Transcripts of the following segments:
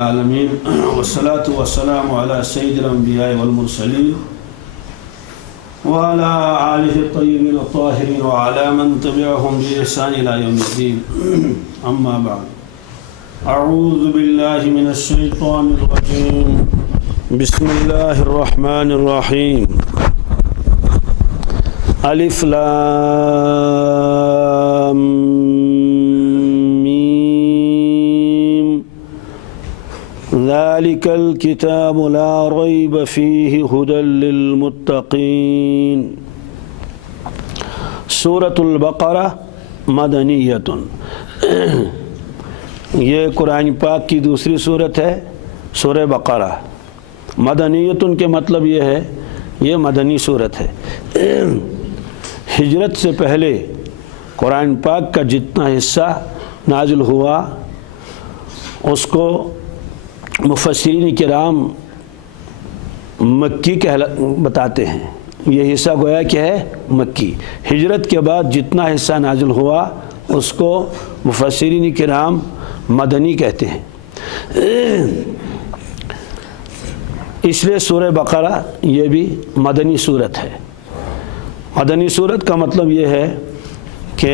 العالمین والصلاة والسلام على سید الانبیاء والمرسلین وعلى آلہ الطیبین الطاہرین وعلى من تبعهم بإحسان إلى یوم الدین اما بعد اعوذ باللہ من الشیطان الرجیم بسم اللہ الرحمن الرحیم الف لام ذلك الكتاب لا ريب فيه هدى للمتقين سورة البقرہ مدنیۃ، یہ قرآن پاک کی دوسری صورت ہے سورہ بقرہ۔ مدنیۃ کے مطلب یہ ہے یہ مدنی صورت ہے۔ ہجرت سے پہلے قرآن پاک کا جتنا حصہ نازل ہوا اس کو مفسرین کرام مکی بتاتے ہیں۔ یہ حصہ گویا کہ ہے مکی۔ ہجرت کے بعد جتنا حصہ نازل ہوا اس کو مفسرین کرام مدنی کہتے ہیں۔ اس لیے سورہ بقرہ یہ بھی مدنی صورت ہے۔ مدنی صورت کا مطلب یہ ہے کہ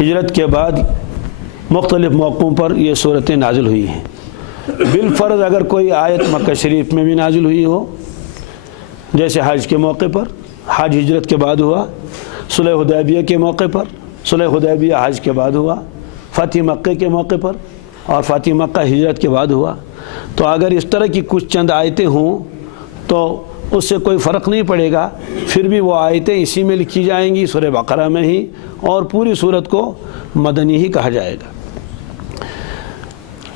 ہجرت کے بعد مختلف موقعوں پر یہ صورتیں نازل ہوئی ہیں۔ بالفرض اگر کوئی آیت مکہ شریف میں بھی نازل ہوئی ہو، جیسے حج کے موقع پر، حج ہجرت کے بعد ہوا، صلح حدیبیہ کے موقع پر، صلح حدیبیہ حج کے بعد ہوا، فتح مکہ کے موقع پر اور فتح مکہ ہجرت کے بعد ہوا، تو اگر اس طرح کی کچھ چند آیتیں ہوں تو اس سے کوئی فرق نہیں پڑے گا، پھر بھی وہ آیتیں اسی میں لکھی جائیں گی سورہ بقرہ میں ہی، اور پوری صورت کو مدنی ہی کہا جائے گا۔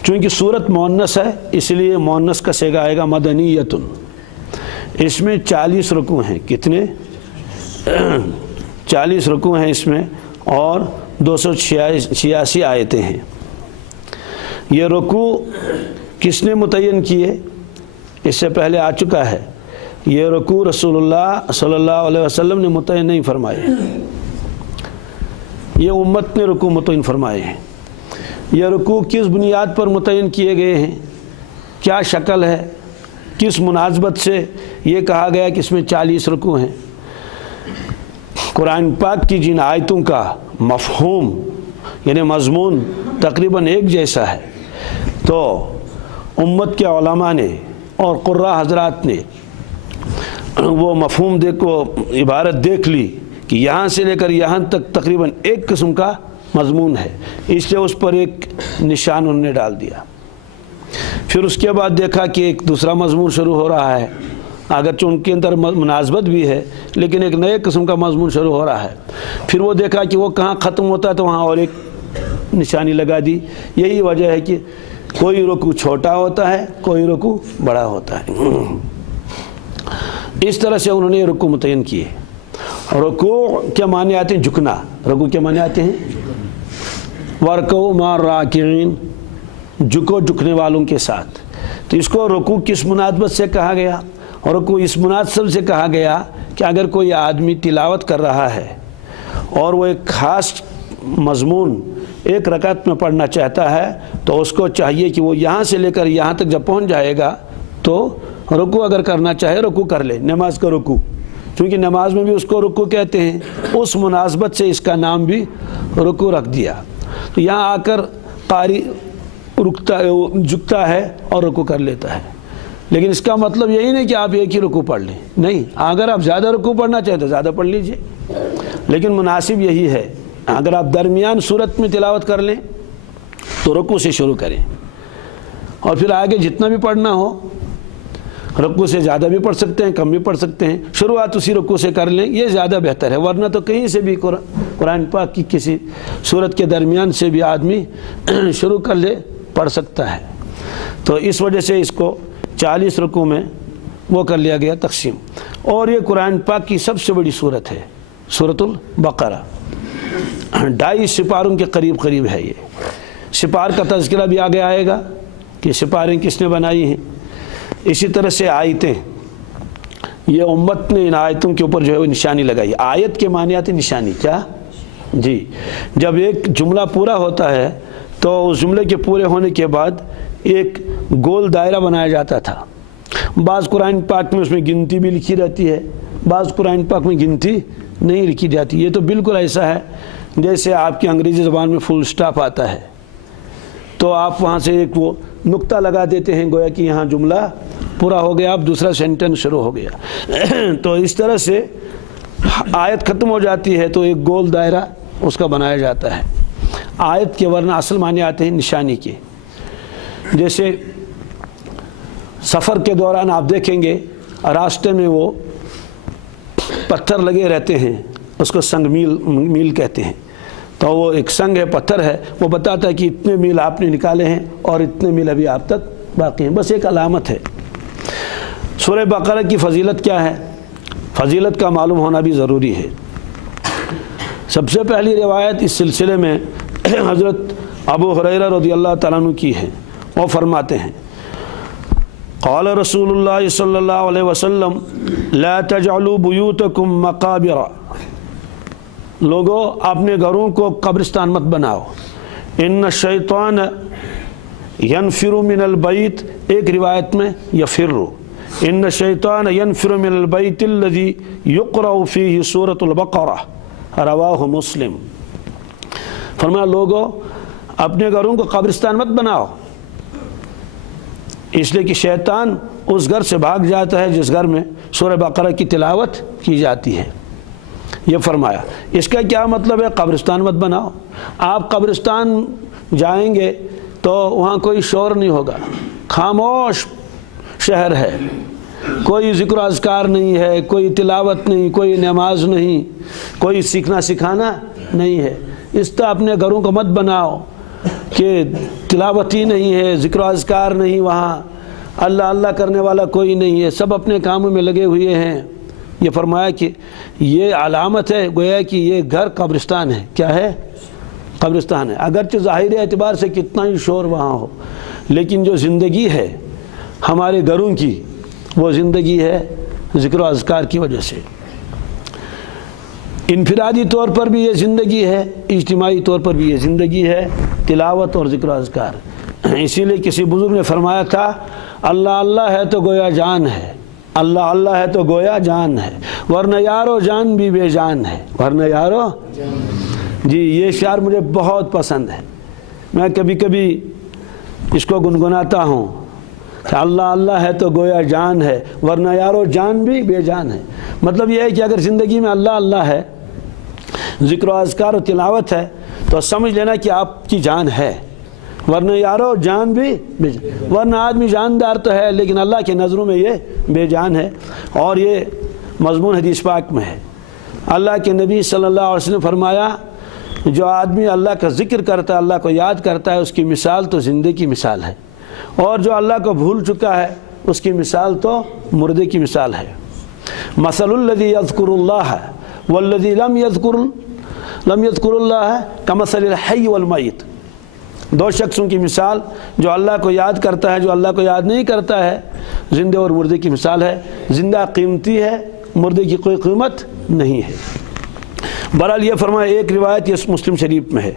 چونکہ صورت مؤنث ہے اس لیے مؤنث کا صیغہ آئے گا مدنیۃ۔ اس میں 40 رکوع ہیں۔ کتنے؟ 40 رکوع ہیں اس میں، اور 286 آیتیں ہیں۔ یہ رکوع کس نے متعین کیے؟ اس سے پہلے آ چکا ہے۔ یہ رکوع رسول اللہ صلی اللہ علیہ وسلم نے متعین نہیں فرمائے، یہ امت نے رکوع متعین فرمائے ہیں۔ یہ رکوع کس بنیاد پر متعین کیے گئے ہیں، کیا شکل ہے، کس مناسبت سے یہ کہا گیا کہ اس میں 40 رکوع ہیں؟ قرآن پاک کی جن آیتوں کا مفہوم یعنی مضمون تقریباً ایک جیسا ہے، تو امت کے علماء نے اور قراء حضرات نے وہ مفہوم عبارت دیکھ لی کہ یہاں سے لے کر یہاں تک تقریباً ایک قسم کا مضمون ہے، اس لیے اس پر ایک نشان انہوں نے ڈال دیا۔ پھر اس کے بعد دیکھا کہ ایک دوسرا مضمون شروع ہو رہا ہے، اگرچہ ان کے اندر مناسبت بھی ہے لیکن ایک نئے قسم کا مضمون شروع ہو رہا ہے۔ پھر وہ دیکھا کہ وہ کہاں ختم ہوتا ہے تو وہاں اور ایک نشانی لگا دی۔ یہی وجہ ہے کہ کوئی رکوع چھوٹا ہوتا ہے، کوئی رکوع بڑا ہوتا ہے۔ اس طرح سے انہوں نے رکوع متعین کیے۔ رکوع کے معنی آتے ہیں جھکنا۔ رکوع کے معنی آتے ہیں وَارْكَعُوا مَعَ الرَّاكِعِينَ، جھکو جھکنے والوں کے ساتھ۔ تو اس کو رکوع کس مناسبت سے کہا گیا؟ اور رکوع اس مناسبت سے کہا گیا کہ اگر کوئی آدمی تلاوت کر رہا ہے اور وہ ایک خاص مضمون ایک رکعت میں پڑھنا چاہتا ہے تو اس کو چاہیے کہ وہ یہاں سے لے کر یہاں تک جب پہنچ جائے گا تو رکوع اگر کرنا چاہے رکوع کر لے، نماز کا رکوع، چونکہ نماز میں بھی اس کو رکوع کہتے ہیں، اس مناسبت سے اس کا نام بھی رکوع رکھ دیا۔ تو یہاں آ کر قاری جھکتا ہے اور رکوع کر لیتا ہے، لیکن اس کا مطلب یہی نہیں کہ آپ ایک ہی رکوع پڑھ لیں، نہیں، اگر آپ زیادہ رکوع پڑھنا چاہیں تو زیادہ پڑھ لیجئے، لیکن مناسب یہی ہے اگر آپ درمیان صورت میں تلاوت کر لیں تو رکوع سے شروع کریں، اور پھر آگے جتنا بھی پڑھنا ہو رکوع سے زیادہ بھی پڑھ سکتے ہیں، کم بھی پڑھ سکتے ہیں، شروعات اسی رکوع سے کر لیں، یہ زیادہ بہتر ہے۔ ورنہ تو کہیں سے بھی قرآن پاک کی کسی سورت کے درمیان سے بھی آدمی شروع کر لے، پڑھ سکتا ہے۔ تو اس وجہ سے اس کو 40 رکوع میں وہ کر لیا گیا تقسیم۔ اور یہ قرآن پاک کی سب سے بڑی سورت ہے سورۃ البقرہ، 2.5 سپاروں کے قریب ہے۔ یہ سپار کا تذکرہ بھی آگے آئے گا کہ سپاریں کس نے بنائی ہیں۔ اسی طرح سے آیتیں، یہ امت نے ان آیتوں کے اوپر جو ہے وہ نشانی لگائی۔ آیت کے معنی آتے نشانی، کیا جی، جب ایک جملہ پورا ہوتا ہے تو اس جملے کے پورے ہونے کے بعد ایک گول دائرہ بنایا جاتا تھا. بعض قرآن پاک میں اس میں گنتی بھی لکھی رہتی ہے، بعض قرآن پاک میں گنتی نہیں لکھی جاتی. یہ تو بالکل ایسا ہے جیسے آپ کی انگریزی زبان میں فل سٹاپ آتا ہے تو آپ وہاں سے ایک وہ نقطہ لگا دیتے ہیں، گویا کہ یہاں جملہ پورا ہو گیا، اب دوسرا سینٹنس شروع ہو گیا. تو اس طرح سے آیت ختم ہو جاتی ہے تو ایک گول دائرہ اس کا بنایا جاتا ہے. آیت کے ورنہ اصل معنی آتے ہیں نشانی کے. جیسے سفر کے دوران آپ دیکھیں گے راستے میں وہ پتھر لگے رہتے ہیں، اس کو سنگ میل کہتے ہیں. تو وہ ایک سنگ ہے، پتھر ہے، وہ بتاتا ہے کہ اتنے میل آپ نے نکالے ہیں اور اتنے میل ابھی آپ تک باقی ہیں. بس ایک علامت ہے. سورہ بقرہ کی فضیلت کیا ہے؟ فضیلت کا معلوم ہونا بھی ضروری ہے. سب سے پہلی روایت اس سلسلے میں حضرت ابو ہریرہ رضی اللہ تعالیٰ عنہ کی ہے. وہ فرماتے ہیں قال رسول اللہ صلی اللہ علیہ وسلم لا تجعلوا بیوتکم مقابر، لوگوں اپنے گھروں کو قبرستان مت بناؤ. ان الشیطان ینفر من البیت، ایک روایت میں یفر، ان الشیطان ینفر من البیت الذی یقرأ فیہ سورۃ البقرہ، رواہ مسلم. فرمایا لوگوں اپنے گھروں کو قبرستان مت بناؤ، اس لیے کہ شیطان اس گھر سے بھاگ جاتا ہے جس گھر میں سورہ بقرہ کی تلاوت کی جاتی ہے. یہ فرمایا. اس کا کیا مطلب ہے؟ قبرستان مت بناؤ. آپ قبرستان جائیں گے تو وہاں کوئی شور نہیں ہوگا، خاموش شہر ہے، کوئی ذکر و اذکار نہیں ہے، کوئی تلاوت نہیں، کوئی نماز نہیں، کوئی سیکھنا سکھانا نہیں ہے. اس طرح اپنے گھروں کو مت بناؤ کہ تلاوت ہی نہیں ہے، ذکر و اذکار نہیں، وہاں اللہ اللہ کرنے والا کوئی نہیں ہے، سب اپنے کاموں میں لگے ہوئے ہیں. یہ فرمایا کہ یہ علامت ہے گویا کہ یہ گھر قبرستان ہے. کیا ہے؟ قبرستان ہے. اگرچہ ظاہری اعتبار سے کتنا ہی شور وہاں ہو، لیکن جو زندگی ہے ہمارے گھروں کی وہ زندگی ہے ذکر و اذکار کی وجہ سے. انفرادی طور پر بھی یہ زندگی ہے، اجتماعی طور پر بھی یہ زندگی ہے، تلاوت اور ذکر و اذکار. اسی لیے کسی بزرگ نے فرمایا تھا اللہ اللہ ہے تو گویا جان ہے، اللہ اللہ ہے تو گویا جان ہے، ورنہ یارو جان بھی بے جان ہے، ورنہ یارو. جی یہ شعر مجھے بہت پسند ہے. میں کبھی کبھی اس کو گنگناتا ہوں کہ اللہ اللہ ہے تو گویا جان ہے، ورنہ یارو جان بھی بے جان ہے. مطلب یہ ہے کہ اگر زندگی میں اللہ اللہ ہے، ذکر و اذکار و تلاوت ہے تو سمجھ لینا کہ آپ کی جان ہے، ورنہ یارو جان بھی بے جان. ورنہ آدمی جاندار تو ہے لیکن اللہ کے نظروں میں یہ بے جان ہے. اور یہ مضمون حدیث پاک میں ہے. اللہ کے نبی صلی اللہ علیہ وسلم نے فرمایا جو آدمی اللہ کا ذکر کرتا ہے، اللہ کو یاد کرتا ہے، اس کی مثال تو زندے کی مثال ہے، اور جو اللہ کو بھول چکا ہے اس کی مثال تو مردے کی مثال ہے. مثل الذی یذکر اللہ والذی لم یذکر اللہ کمثل الحی والمیت. دو شخصوں کی مثال، جو اللہ کو یاد کرتا ہے، جو اللہ کو یاد نہیں کرتا ہے، زندے اور مردے کی مثال ہے. زندہ قیمتی ہے، مردے کی کوئی قیمت نہیں ہے. بہرحال یہ فرمایا، ایک روایت یہ مسلم شریف میں ہے،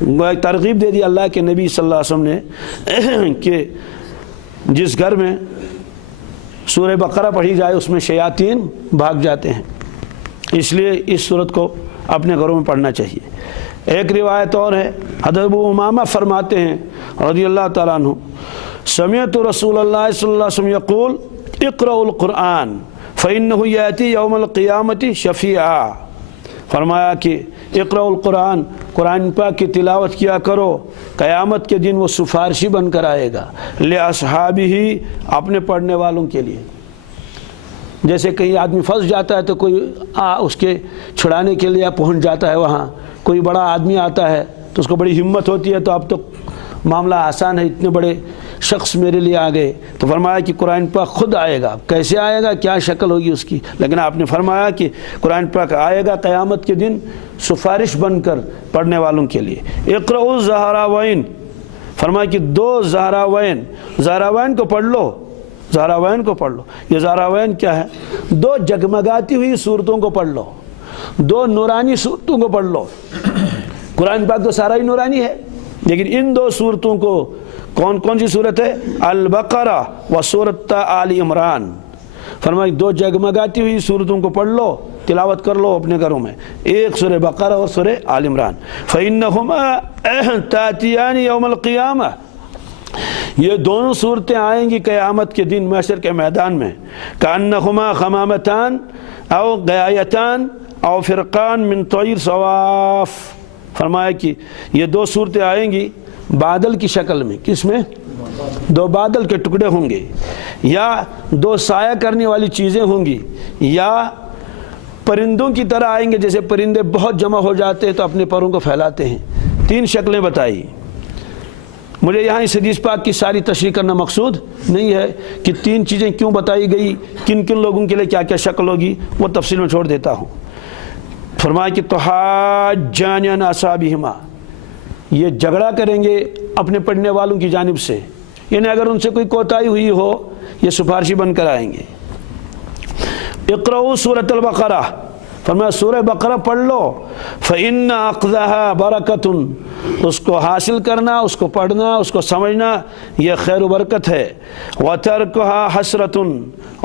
ایک ترغیب دے دی اللہ کے نبی صلی اللہ علیہ وسلم نے کہ جس گھر میں سورہ بقرہ پڑھی جائے اس میں شیاطین بھاگ جاتے ہیں، اس لیے اس سورت کو اپنے گھروں میں پڑھنا چاہیے. ایک روایت اور ہے، حضرت ابو امامہ فرماتے ہیں رضی اللہ تعالیٰ عنہ سمعت رسول اللہ صلی اللہ علیہ وسلم یقول اقرأوا القرآن فإنه یأتی یوم القیامت شفیعا. فرمایا کہ اقرأوا القرآن، قرآن پاک کی تلاوت کیا کرو، قیامت کے دن وہ سفارشی بن کر آئے گا لأصحابہ، اپنے پڑھنے والوں کے لیے. جیسے کہیں آدمی پھنس جاتا ہے تو کوئی اس کے چھڑانے کے لیے پہنچ جاتا ہے، وہاں کوئی بڑا آدمی آتا ہے تو اس کو بڑی ہمت ہوتی ہے تو اب تو معاملہ آسان ہے، اتنے بڑے شخص میرے لیے آ گئے. تو فرمایا کہ قرآن پاک خود آئے گا. کیسے آئے گا، کیا شکل ہوگی اس کی، لیکن آپ نے فرمایا کہ قرآن پاک آئے گا قیامت کے دن سفارش بن کر پڑھنے والوں کے لیے. اقرؤوا الزہراوین، فرمایا کہ دو زہراوین کو پڑھ لو، زہراوین کو پڑھ لو. یہ زہراوین کیا ہے؟ دو جگمگاتی ہوئی صورتوں کو پڑھ لو، دو نورانی صورتوں کو پڑھ لو. قرآن پاک تو سارا ہی نورانی ہے، لیکن ان دو صورتوں کو کون کون سی صورت ہے؟ البقرہ و سورۃ آل عمران. فرمایا دو جگمگاتی ہوئی صورتوں کو پڑھ لو، تلاوت کر لو اپنے گھروں میں، ایک سورہ بقرہ اور سورہ آل عمران. فَإِنَّهُمَا تَأْتِيَانِ يَوْمَ الْقِيَامَةِ، یہ دونوں صورتیں آئیں گی قیامت کے دن محشر کے میدان میں. كَأَنَّهُمَا خَمَامَتان او غیایتان او فرقان من طیر صواف. فرمایا کہ یہ دو صورتیں آئیں گی بادل کی شکل میں. کس میں؟ دو بادل کے ٹکڑے ہوں گے، یا دو سایہ کرنے والی چیزیں ہوں گی، یا پرندوں کی طرح آئیں گے. جیسے پرندے بہت جمع ہو جاتے ہیں تو اپنے پروں کو پھیلاتے ہیں. تین شکلیں بتائی. مجھے یہاں اس حدیث پاک کی ساری تشریح کرنا مقصود نہیں ہے کہ تین چیزیں کیوں بتائی گئی، کن کن لوگوں کے لیے کیا کیا شکل ہوگی، وہ تفصیل میں چھوڑ دیتا ہوں. فرمایا کہ تحاجان عن اصحابہما، یہ جھگڑا کریں گے اپنے پڑھنے والوں کی جانب سے، یعنی اگر ان سے کوئی کوتاہی ہوئی ہو یہ سفارشی بن کر آئیں گے. اقرؤوا سورۃ البقرہ، فرمایا سورہ بقرہ پڑھ لو. فإن أخذها برکۃ، اس کو حاصل کرنا، اس کو پڑھنا، اس کو سمجھنا یہ خیر و برکت ہے. وترکها حسرۃ،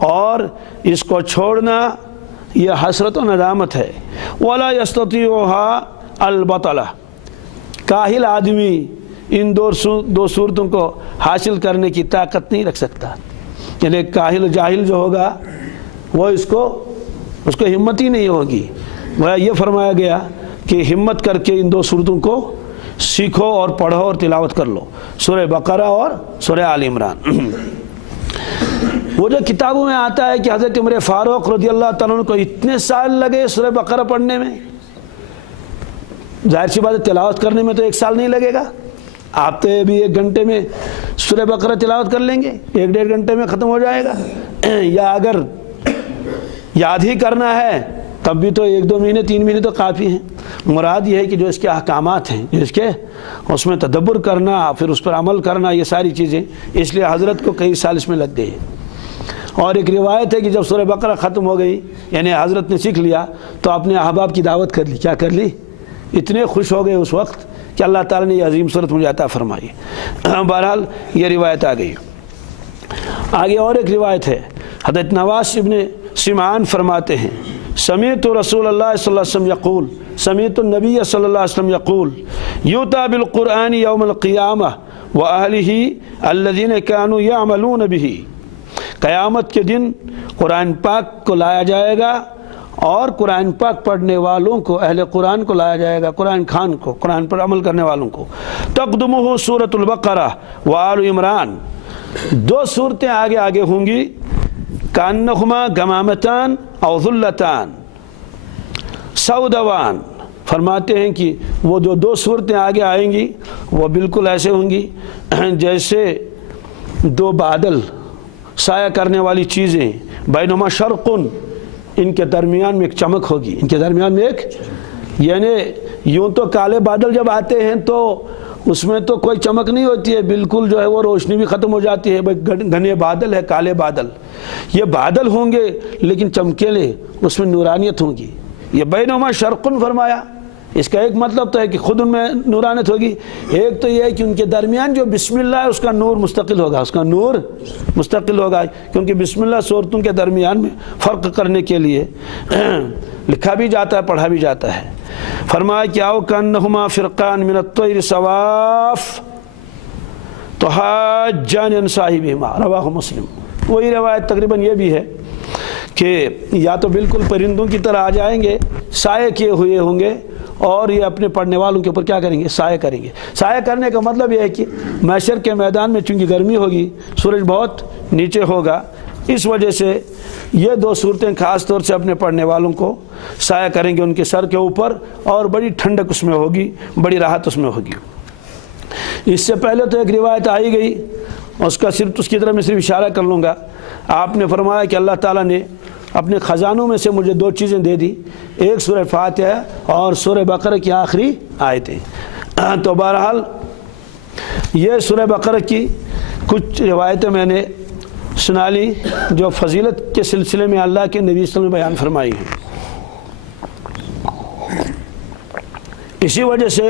اور اس کو چھوڑنا یہ حسرت و ندامت ہے. ولا يستطيعها البطلہ، کاہل آدمی ان دو صورتوں کو حاصل کرنے کی طاقت نہیں رکھ سکتا. یعنی کاہل جاہل جو ہوگا وہ اس کو ہمت ہی نہیں ہوگی. وہ یہ فرمایا گیا کہ ہمت کر کے ان دو صورتوں کو سیکھو اور پڑھو اور تلاوت کر لو، سورہ بقرہ اور سورہ آل عمران. وہ جو کتابوں میں آتا ہے کہ حضرت عمر فاروق رضی اللہ تعالیٰ عنہ کو اتنے سال لگے سورہ بقرہ پڑھنے میں، ظاہر سی بات ہے تلاوت کرنے میں تو ایک سال نہیں لگے گا. آپ تو بھی ایک گھنٹے میں سورہ بقرہ تلاوت کر لیں گے، ایک ڈیڑھ گھنٹے میں ختم ہو جائے گا. یا اگر یاد ہی کرنا ہے تب بھی تو ایک دو مہینے 3 مہینے تو کافی ہیں. مراد یہ ہے کہ جو اس کے احکامات ہیں، جو اس میں تدبر کرنا، پھر اس پر عمل کرنا، یہ ساری چیزیں، اس لیے حضرت کو کئی سال اس میں لگ گئے. اور ایک روایت ہے کہ جب سورہ بقرہ ختم ہو گئی، یعنی حضرت نے سیکھ لیا تو اپنے احباب کی دعوت کر لی. کیا کر لی؟ اتنے خوش ہو گئے اس وقت کہ اللہ تعالیٰ نے یہ عظیم صورت مجھے عطا فرمائی. بہرحال یہ روایت آ گئی. آگے اور ایک روایت ہے، حضرت نواس ابن سمعان فرماتے ہیں سمعت رسول اللہ صلی اللہ علیہ وسلم یقول، سمعت النبی صلی اللہ علیہ وسلم یقول یؤتی بالقرآن یوم القیامہ وأہلہ الذین کانوا یعملون بہ. قیامت کے دن قرآن پاک کو لایا جائے گا اور قرآن پاک پڑھنے والوں کو، اہل قرآن کو لایا جائے گا، قرآن خان کو، قرآن پر عمل کرنے والوں کو. تقدمہ سورۃ البقرہ وآل عمران، دو صورتیں آگے آگے ہوں گی. کانہما غمامتان او ذلتان سودوان. فرماتے ہیں کہ وہ جو دو صورتیں آگے آئیں گی وہ بالکل ایسے ہوں گی جیسے دو بادل، سایہ کرنے والی چیزیں. بینہما شرقن، ان کے درمیان میں ایک چمک ہوگی، ان کے درمیان میں ایک، یعنی یوں تو کالے بادل جب آتے ہیں تو اس میں تو کوئی چمک نہیں ہوتی ہے، بالکل جو ہے وہ روشنی بھی ختم ہو جاتی ہے. گھنے بادل ہے، کالے بادل، یہ بادل ہوں گے لیکن چمکیلے، اس میں نورانیت ہوگی. یہ بینہما شرقن فرمایا. اس کا ایک مطلب تو ہے کہ خود ان میں نورانیت ہوگی، ایک تو یہ ہے کہ ان کے درمیان جو بسم اللہ ہے اس کا نور مستقل ہوگا، اس کا نور مستقل ہوگا، کیونکہ بسم اللہ صورتوں کے درمیان میں فرق کرنے کے لیے لکھا بھی جاتا ہے، پڑھا بھی جاتا ہے. فرمایا کہ او کانہما فرقان من الطیر صواف تحاجان عن صاحبہما، رواہ مسلم. وہی روایت تقریباً یہ بھی ہے کہ یا تو بالکل پرندوں کی طرح آ جائیں گے، سایہ کیے ہوئے ہوں گے، اور یہ اپنے پڑھنے والوں کے اوپر کیا کریں گے؟ سایہ کریں گے. سایہ کرنے کا مطلب یہ ہے کہ محشر کے میدان میں چونکہ گرمی ہوگی، سورج بہت نیچے ہوگا، اس وجہ سے یہ دو صورتیں خاص طور سے اپنے پڑھنے والوں کو سایہ کریں گے ان کے سر کے اوپر، اور بڑی ٹھنڈک اس میں ہوگی، بڑی راحت اس میں ہوگی. اس سے پہلے تو ایک روایت آئی گئی، اس کی طرف میں صرف اشارہ کر لوں گا. آپ نے فرمایا کہ اللہ تعالیٰ نے اپنے خزانوں میں سے مجھے دو چیزیں دے دی، ایک سورہ فاتحہ اور سورہ بقرہ کی آخری آیتیں. تو بہرحال یہ سورہ بقرہ کی کچھ روایتیں میں نے سنا لی جو فضیلت کے سلسلے میں اللہ کے نبی صلی اللہ علیہ وسلم نے بیان فرمائی ہیں. اسی وجہ سے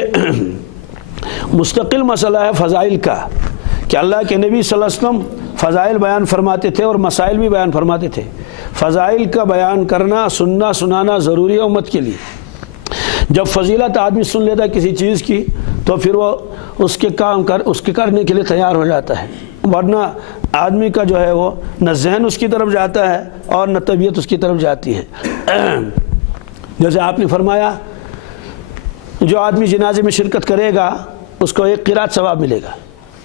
مستقل مسئلہ ہے فضائل کا کہ اللہ کے نبی صلی اللہ علیہ وسلم فضائل بیان فرماتے تھے اور مسائل بھی بیان فرماتے تھے۔ فضائل کا بیان کرنا، سننا سنانا ضروری ہے امت کے لیے۔ جب فضیلت آدمی سن لیتا ہے کسی چیز کی تو پھر وہ اس کے کرنے کے لیے تیار ہو جاتا ہے، ورنہ آدمی کا جو ہے وہ نہ ذہن اس کی طرف جاتا ہے اور نہ طبیعت اس کی طرف جاتی ہے۔ جیسے آپ نے فرمایا جو آدمی جنازے میں شرکت کرے گا اس کو 1 قرات ثواب ملے گا،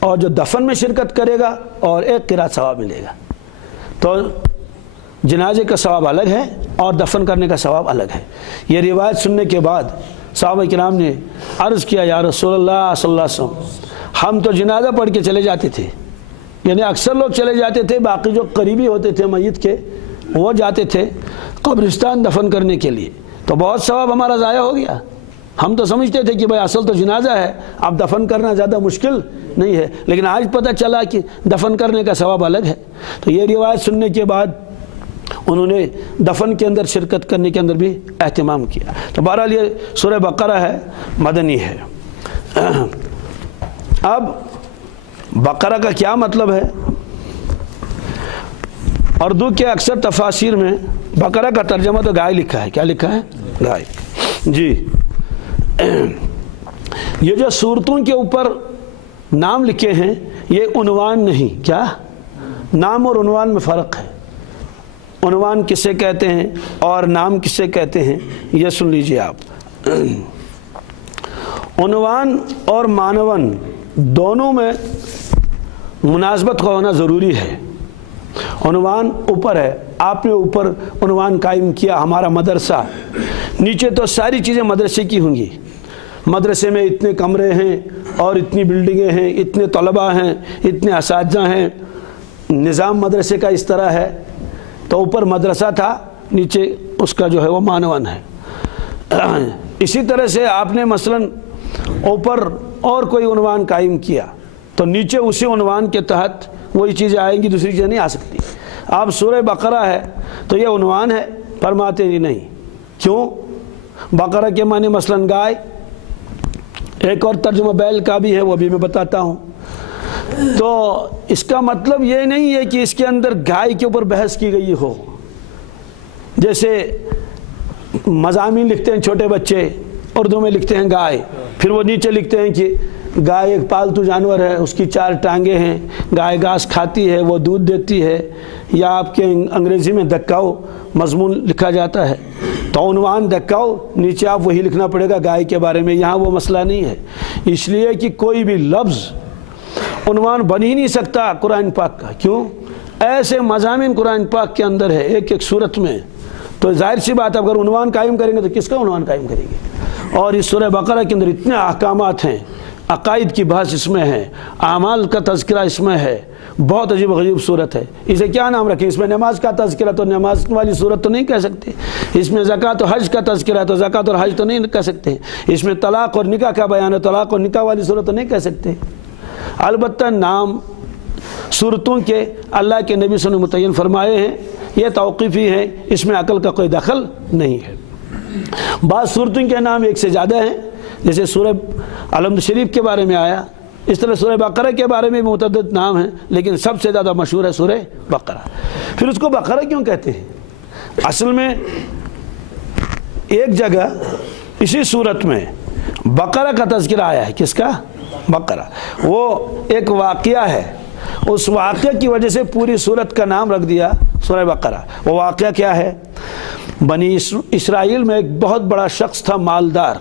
اور جو دفن میں شرکت کرے گا اور 1 قرات ثواب ملے گا۔ تو جنازے کا ثواب الگ ہے اور دفن کرنے کا ثواب الگ ہے۔ یہ روایت سننے کے بعد صحابہ کرام نے عرض کیا یا رسول اللہ صلی اللہ علیہ وسلم، ہم تو جنازہ پڑھ کے چلے جاتے تھے، یعنی اکثر لوگ چلے جاتے تھے، باقی جو قریبی ہوتے تھے میت کے وہ جاتے تھے قبرستان دفن کرنے کے لیے، تو بہت ثواب ہمارا ضائع ہو گیا۔ ہم تو سمجھتے تھے کہ بھائی اصل تو جنازہ ہے، اب دفن کرنا زیادہ مشکل نہیں ہے، لیکن آج پتہ چلا کہ دفن کرنے کا ثواب الگ ہے۔ تو یہ روایت سننے کے بعد انہوں نے دفن کے اندر شرکت کرنے کے اندر بھی اہتمام کیا۔ تو بہرحال یہ سورہ بقرہ ہے، مدنی ہے۔ اب بقرہ کا کیا مطلب ہے؟ اردو کے اکثر تفاسیر میں بقرہ کا ترجمہ تو گائے لکھا ہے۔ کیا لکھا ہے؟ گائے۔ جی، یہ جو سورتوں کے اوپر نام لکھے ہیں یہ عنوان نہیں، کیا نام اور عنوان میں فرق ہے۔ عنوان کسے کہتے ہیں اور نام کسے کہتے ہیں یہ سن لیجئے آپ۔ عنوان اور معنون دونوں میں مناسبت کا ہونا ضروری ہے۔ عنوان اوپر ہے، آپ نے اوپر عنوان قائم کیا ہمارا مدرسہ، نیچے تو ساری چیزیں مدرسے کی ہوں گی۔ مدرسے میں اتنے کمرے ہیں اور اتنی بلڈنگیں ہیں، اتنے طلباء ہیں، اتنے اساتذہ ہیں، نظام مدرسے کا اس طرح ہے، تو اوپر مدرسہ تھا، نیچے اس کا جو ہے وہ معنون ہے۔ اسی طرح سے آپ نے مثلاً اوپر اور کوئی عنوان قائم کیا تو نیچے اسی عنوان کے تحت وہی چیزیں آئیں گی، دوسری چیزیں نہیں آ سکتی۔ آپ سورہ بقرہ ہے تو یہ عنوان ہے، فرماتے ہی نہیں۔ کیوں؟ بقرہ کے معنی مثلاً گائے، ایک اور ترجمہ بیل کا بھی ہے، وہ بھی میں بتاتا ہوں۔ تو اس کا مطلب یہ نہیں ہے کہ اس کے اندر گائے کے اوپر بحث کی گئی ہو۔ جیسے مضامین لکھتے ہیں چھوٹے بچے، اردو میں لکھتے ہیں گائے، پھر وہ نیچے لکھتے ہیں کہ گائے ایک پالتو جانور ہے، اس کی 4 ٹانگیں ہیں، گائے گھاس کھاتی ہے، وہ دودھ دیتی ہے، یا آپ کے انگریزی میں دکاؤ مضمون لکھا جاتا ہے۔ تو عنوان دکاؤ، نیچے آپ وہی لکھنا پڑے گا گائے کے بارے میں۔ یہاں وہ مسئلہ نہیں ہے، اس لیے کہ کوئی بھی لفظ عنوان بن ہی نہیں سکتا قرآن پاک کا۔ کیوں؟ ایسے مضامین قرآن پاک کے اندر ہے ایک ایک صورت میں، تو ظاہر سی بات اگر عنوان قائم کریں گے تو کس کا عنوان قائم کریں گے؟ اور اس سورہ بقرہ کے اندر اتنے احکامات ہیں، عقائد کی بحث اس میں ہے، اعمال کا تذکرہ اس میں ہے، بہت عجیب غریب صورت ہے۔ اسے کیا نام رکھیں؟ اس میں نماز کا تذکرہ تو نماز والی صورت تو نہیں کہہ سکتے، اس میں زکوٰۃ و حج کا تذکرہ تو زکوٰۃ اور حج تو نہیں کہہ سکتے، اس میں طلاق اور نکاح کا بیان ہے، طلاق اور نکاح والی صورت تو نہیں کہہ سکتے۔ البتہ نام صورتوں کے اللہ کے نبی صلی اللہ علیہ وسلم نے متعین فرمائے ہیں، یہ توقیفی ہیں، اس میں عقل کا کوئی دخل نہیں ہے۔ بعض صورتوں کے نام ایک سے زیادہ ہیں، جیسے سورہ الحمد شریف کے بارے میں آیا، اس طرح سورہ بقرہ کے بارے میں متعدد نام ہیں، لیکن سب سے زیادہ مشہور ہے سورہ بقرہ۔ پھر اس کو بقرہ کیوں کہتے ہیں؟ اصل میں ایک جگہ اسی صورت میں بقرہ کا تذکرہ آیا ہے۔ کس کا؟ بقرہ۔ وہ ایک واقعہ ہے، اس واقعہ کی وجہ سے پوری صورت کا نام رکھ دیا سورہ بقرہ۔ وہ واقعہ کیا ہے؟ بنی اسرائیل میں ایک بہت بڑا شخص تھا، مالدار،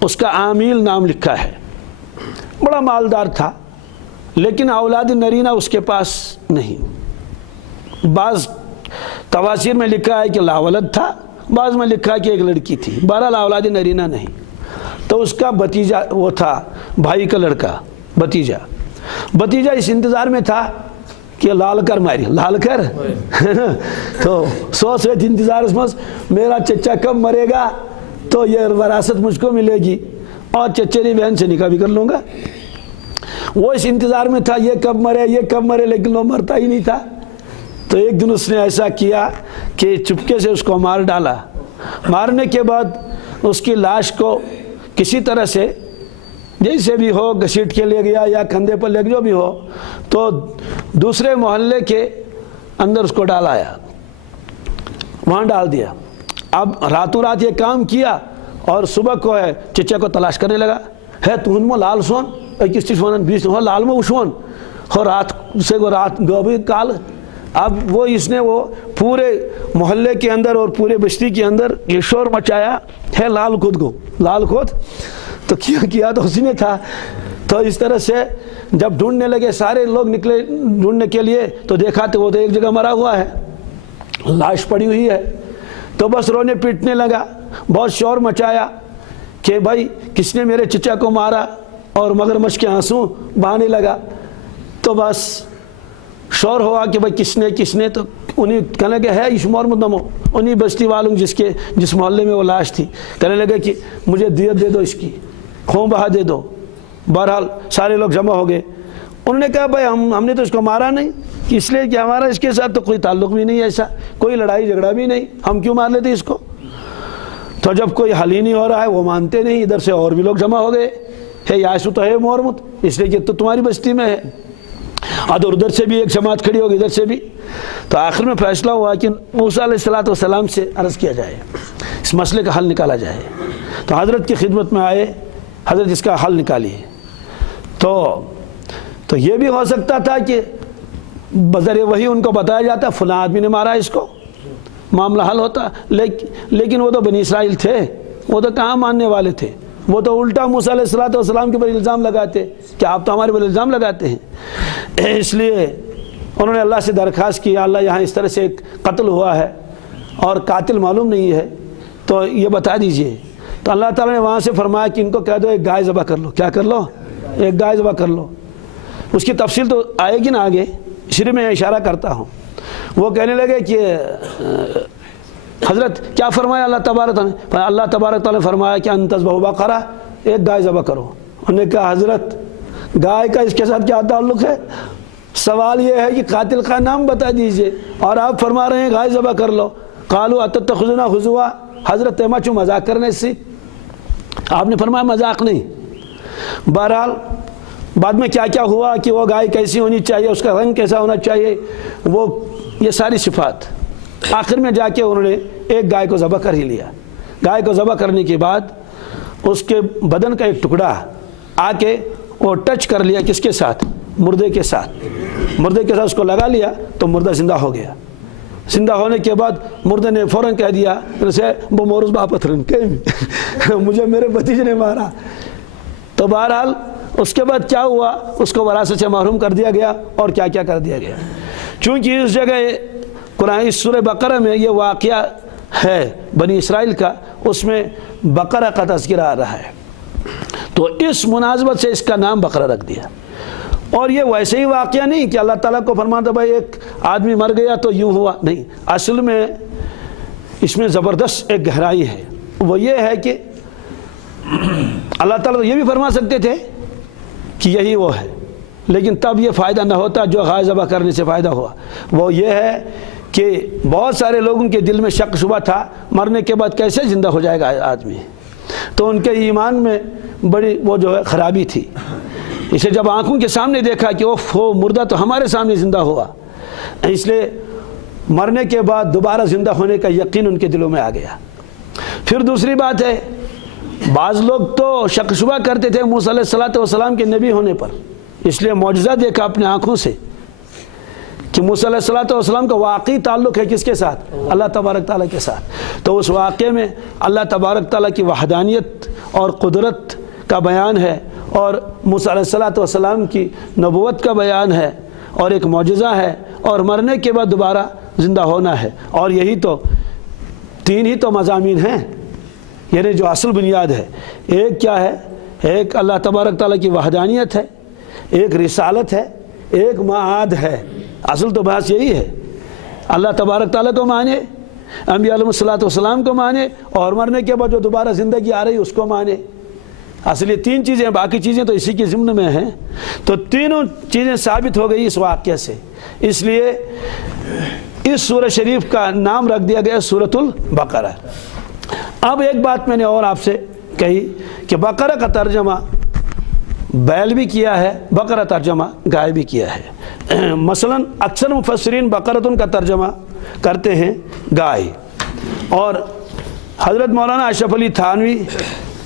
اس کا عامیل نام لکھا ہے، بڑا مالدار تھا، لیکن اولاد نرینہ اس کے پاس نہیں۔ بعض تفاسیر میں لکھا ہے کہ لاولد تھا، بعض میں لکھا ہے کہ ایک لڑکی تھی، بہرحال اولاد نرینہ نہیں۔ تو اس کا بھتیجا وہ تھا، بھائی کا لڑکا، بھتیجا اس انتظار میں تھا کہ لال کر ماری، لال کر تو سوچ رہے تھے انتظار اس میں میرا چچا کب مرے گا تو یہ وراثت مجھ کو ملے گی اور چچیری بہن سے نکاح بھی کر لوں گا۔ وہ اس انتظار میں تھا یہ کب مرے، لیکن وہ مرتا ہی نہیں تھا۔ تو ایک دن اس نے ایسا کیا کہ چپکے سے اس کو مار ڈالا۔ مارنے کے بعد اس کی لاش کو کسی طرح سے جیسے بھی ہو گھسیٹ کے لے گیا یا کندھے پر لے جو بھی ہو، تو دوسرے محلے کے اندر اس کو ڈالایا، وہاں ڈال دیا۔ اب راتوں رات یہ کام کیا اور صبح کو ہے چچا کو تلاش کرنے لگا، ہے تو ان میں لال سون کس چیز بیس ہو لال میں وشون ہو رات سے وہ رات گوبھی کال۔ اب وہ اس نے وہ پورے محلے کے اندر اور پورے بستی کے اندر یہ شور مچایا ہے لال خود کو، لال خود تو کیا تو اسی نے تھا۔ تو اس طرح سے جب ڈھونڈنے لگے سارے لوگ نکلے ڈھونڈنے کے لیے تو دیکھا تو وہ تو ایک جگہ مرا ہوا ہے، لاش پڑی ہوئی ہے۔ تو بس رونے پیٹنے لگا، بہت شور مچایا کہ بھائی کس نے میرے چچا کو مارا، اور مگرمچھ کے آنسو بہانے لگا۔ تو بس شور ہوا کہ بھائی کس نے تو انہیں کہنے لگے ہے شمار مدمو، انہیں بستی والوں جس محلے میں وہ لاش تھی، کہنے لگے کہ مجھے دیت دے دو، اس کی خون بہا دے دو۔ بہرحال سارے لوگ جمع ہو گئے، انہوں نے کہا بھائی ہم نے تو اس کو مارا نہیں، اس لیے کہ ہمارا اس کے ساتھ تو کوئی تعلق بھی نہیں، ایسا کوئی لڑائی جھگڑا بھی نہیں، ہم کیوں مار لیتے اس کو۔ تو جب کوئی حل ہی نہیں ہو رہا ہے، وہ مانتے نہیں، ادھر سے اور بھی لوگ جمع ہو گئے، ہے یاسو تو ہے محرمت، اس لیے کہ تو تمہاری بستی میں ہے، ادھر سے بھی ایک جماعت کھڑی ہوگی، ادھر سے بھی۔ تو آخر میں فیصلہ ہوا کہ موسیٰ علیہ السلام سے عرض کیا جائے، اس مسئلے کا حل نکالا جائے۔ تو حضرت کی خدمت میں آئے، حضرت اس کا حل نکالیے۔ تو یہ بھی ہو سکتا تھا کہ بذریعہ وہی ان کو بتایا جاتا فلاں آدمی نے مارا اس کو، معاملہ حل ہوتا، لیکن وہ تو بنی اسرائیل تھے، وہ تو کہاں ماننے والے تھے، وہ تو الٹا موسیٰ علیہ السلام کے پر الزام لگاتے کہ آپ تو ہمارے پر الزام لگاتے ہیں۔ اس لیے انہوں نے اللہ سے درخواست کی، اللہ یہاں اس طرح سے ایک قتل ہوا ہے اور قاتل معلوم نہیں ہے، تو یہ بتا دیجئے۔ تو اللہ تعالیٰ نے وہاں سے فرمایا کہ ان کو کہہ دو ایک گائے ذبح کر لو، کیا کر لو؟ ایک گائے ذبح کر لو۔ اس کی تفصیل تو آئے گی نا آگے، صرف میں اشارہ کرتا ہوں۔ وہ کہنے لگے کہ حضرت کیا فرمایا اللہ تبارک تعالیٰ؟ اللہ تبارک تعالیٰ نے فرمایا کہ ان تذبحوا بقرہ، ایک گائے ذبح کرو۔ انہوں نے کہا حضرت گائے کا اس کے ساتھ کیا تعلق ہے؟ سوال یہ ہے کہ قاتل کا نام بتا دیجئے اور آپ فرما رہے ہیں گائے ذبح کر لو۔ قالوا اتتخذنا ہزوا، حضرت تیمچو مذاق کرنے سے، آپ نے فرمایا مذاق نہیں۔ بہرحال بعد میں کیا کیا ہوا کہ وہ گائے کیسی ہونی چاہیے، اس کا رنگ کیسا ہونا چاہیے، وہ یہ ساری صفات، آخر میں جا کے انہوں نے ایک گائے کو ذبح کر ہی لیا۔ گائے کو ذبح کرنے کے بعد اس کے بدن کا ایک ٹکڑا آ کے وہ ٹچ کر لیا، کس کے ساتھ؟ مردے کے ساتھ۔ مردے کے ساتھ اس کو لگا لیا تو مردہ زندہ ہو گیا۔ زندہ ہونے کے بعد مردے نے فوراً کہہ دیا وہ مورز باپت رن کے مجھے میرے بھتیجے نے مارا۔ تو بہرحال اس کے بعد کیا ہوا، اس کو وراثت سے محروم کر دیا گیا اور کیا کیا کر دیا گیا۔ چونکہ اس جگہ قرآن اس سورہ بقرہ میں یہ واقعہ ہے بنی اسرائیل کا، اس میں بقرہ کا تذکرہ آ رہا ہے، تو اس مناسبت سے اس کا نام بقرہ رکھ دیا۔ اور یہ ویسے ہی واقعہ نہیں کہ اللہ تعالیٰ کو فرماتا بھائی ایک آدمی مر گیا تو یوں ہوا، نہیں، اصل میں اس میں زبردست ایک گہرائی ہے۔ وہ یہ ہے کہ اللہ تعالیٰ تو یہ بھی فرما سکتے تھے کہ یہی وہ ہے، لیکن تب یہ فائدہ نہ ہوتا جو غائب ذبح کرنے سے فائدہ ہوا۔ وہ یہ ہے کہ بہت سارے لوگوں کے دل میں شک شبہ تھا مرنے کے بعد کیسے زندہ ہو جائے گا آدمی، تو ان کے ایمان میں بڑی وہ جو ہے خرابی تھی۔ اسے جب آنکھوں کے سامنے دیکھا کہ وہ مردہ تو ہمارے سامنے زندہ ہوا، اس لیے مرنے کے بعد دوبارہ زندہ ہونے کا یقین ان کے دلوں میں آ گیا۔ پھر دوسری بات ہے، بعض لوگ تو شک شبہ کرتے تھے موسیٰ علیہ السلام کے نبی ہونے پر، اس لیے معجزہ دیکھا اپنے آنکھوں سے کہ موسیٰ علیہ السلام کا واقعی تعلق ہے کس کے ساتھ؟ اللہ تبارک تعالیٰ کے ساتھ۔ تو اس واقعے میں اللہ تبارک تعالیٰ کی وحدانیت اور قدرت کا بیان ہے، اور موسیٰ علیہ السلام کی نبوت کا بیان ہے، اور ایک معجزہ ہے، اور مرنے کے بعد دوبارہ زندہ ہونا ہے۔ اور یہی تو تین ہی تو مضامین ہیں، یعنی جو اصل بنیاد ہے۔ ایک کیا ہے؟ ایک اللہ تبارک تعالیٰ کی وحدانیت ہے، ایک رسالت ہے، ایک معاد ہے۔ اصل تو بحث یہی ہے، اللہ تبارک تعالیٰ کو مانے، انبیاء علیہ السلام کو مانے، اور مرنے کے بعد جو دوبارہ زندگی آ رہی اس کو مانے۔ اصل یہ تین چیزیں ہیں، باقی چیزیں تو اسی کے ضمن میں ہیں۔ تو تینوں چیزیں ثابت ہو گئی اس واقعے سے، اس لیے اس سورہ شریف کا نام رکھ دیا گیا سورۃ البقرہ۔ اب ایک بات میں نے اور آپ سے کہی کہ بقرہ کا ترجمہ بیل بھی کیا ہے، بقرہ ترجمہ گائے بھی کیا ہے۔ مثلا اکثر مفسرین بقرتن کا ترجمہ کرتے ہیں گائے، اور حضرت مولانا اشرف علی تھانوی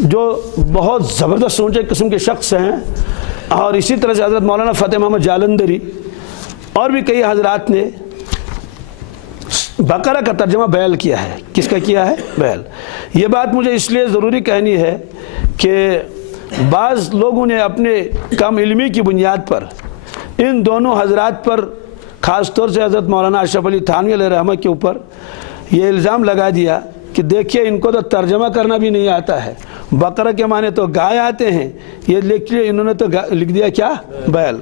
جو بہت زبردست اونچے قسم کے شخص ہیں، اور اسی طرح سے حضرت مولانا فتح محمد جالندری اور بھی کئی حضرات نے بقرہ کا ترجمہ بیل کیا ہے۔ کس کا کیا ہے؟ بیل۔ یہ بات مجھے اس لیے ضروری کہنی ہے کہ بعض لوگوں نے اپنے کم علمی کی بنیاد پر ان دونوں حضرات پر، خاص طور سے حضرت مولانا اشرف علی تھانوی علیہ رحمہ کے اوپر یہ الزام لگا دیا کہ دیکھیے ان کو تو ترجمہ کرنا بھی نہیں آتا ہے، بقرہ کے معنی تو گائے آتے ہیں، یہ لکھیے انہوں نے تو لکھ دیا کیا؟ بیل۔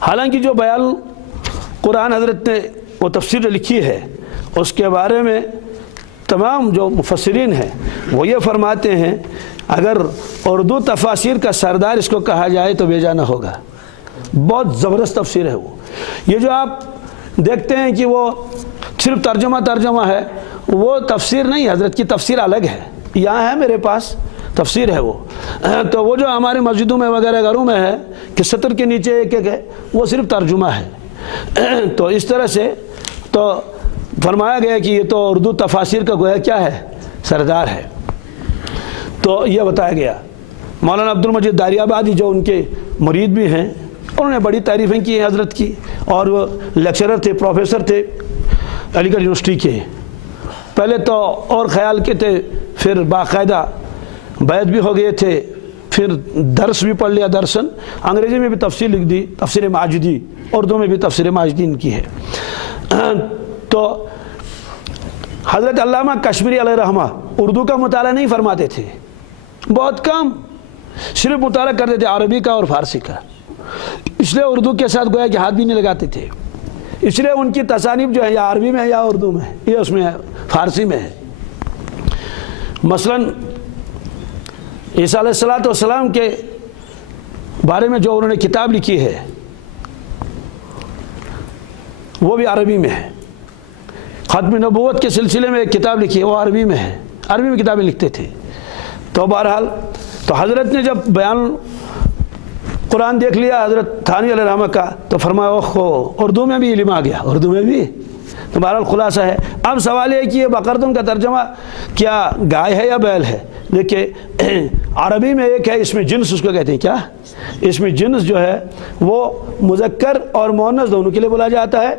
حالانکہ جو بیان قرآن حضرت نے وہ تفسیر لکھی ہے اس کے بارے میں تمام جو مفسرین ہیں وہ یہ فرماتے ہیں اگر اردو تفاسیر کا سردار اس کو کہا جائے تو بے جانا ہوگا۔ بہت زبردست تفسیر ہے وہ۔ یہ جو آپ دیکھتے ہیں کہ وہ صرف ترجمہ ہے، وہ تفسیر نہیں، حضرت کی تفسیر الگ ہے۔ یہاں ہے میرے پاس تفسیر ہے وہ، تو وہ جو ہمارے مسجدوں میں وغیرہ گھروں میں ہے کہ سطر کے نیچے ایک ایک ہے، وہ صرف ترجمہ ہے۔ تو اس طرح سے تو فرمایا گیا کہ یہ تو اردو تفاسیر کا گویا کیا ہے؟ سردار ہے۔ تو یہ بتایا گیا۔ مولانا عبد المجید داری آبادی جو ان کے مرید بھی ہیں، انہوں نے بڑی تعریفیں کی ہیں حضرت کی، اور وہ لیکچرر تھے، پروفیسر تھے علی گڑھ یونیورسٹی کے۔ پہلے تو اور خیال کے تھے، پھر باقاعدہ بیعت بھی ہو گئے تھے، پھر درس بھی پڑھ لیا، درسن انگریزی میں بھی تفسیر لکھ دی، تفسیر ماجدی، اردو میں بھی تفسیر ماجدی ان کی ہے۔ تو حضرت علامہ کشمیری علیہ رحمہ اردو کا مطالعہ نہیں فرماتے تھے، بہت کم، صرف مطالعہ کرتے تھے عربی کا اور فارسی کا، اس لیے اردو کے ساتھ گویا کہ ہاتھ بھی نہیں لگاتے تھے۔ اس لیے ان کی تصانیف جو ہے یا عربی میں ہے یا اردو میں ہے، یہ اس میں ہے، فارسی میں ہے۔ مثلا عیسیٰ علیہ السلام کے بارے میں جو انہوں نے کتاب لکھی ہے وہ بھی عربی میں ہے۔ ختم نبوت کے سلسلے میں ایک کتاب لکھی ہے، وہ عربی میں ہے، عربی میں کتابیں لکھتے تھے۔ تو بہرحال تو حضرت نے جب بیان قرآن دیکھ لیا حضرت تھانوی علیہ رحمہ کا، تو فرمایا اوہو اردو میں بھی علم آ گیا، اردو میں بھی۔ تو بہرحال خلاصہ ہے۔ اب سوال یہ کہ یہ بقرتن کا ترجمہ کیا گائے ہے یا بیل ہے؟ دیکھیے عربی میں ایک ہے، اس میں جنس اس کو کہتے ہیں، کیا اس میں جنس جو ہے وہ مذکر اور مؤنث دونوں کے لیے بولا جاتا ہے۔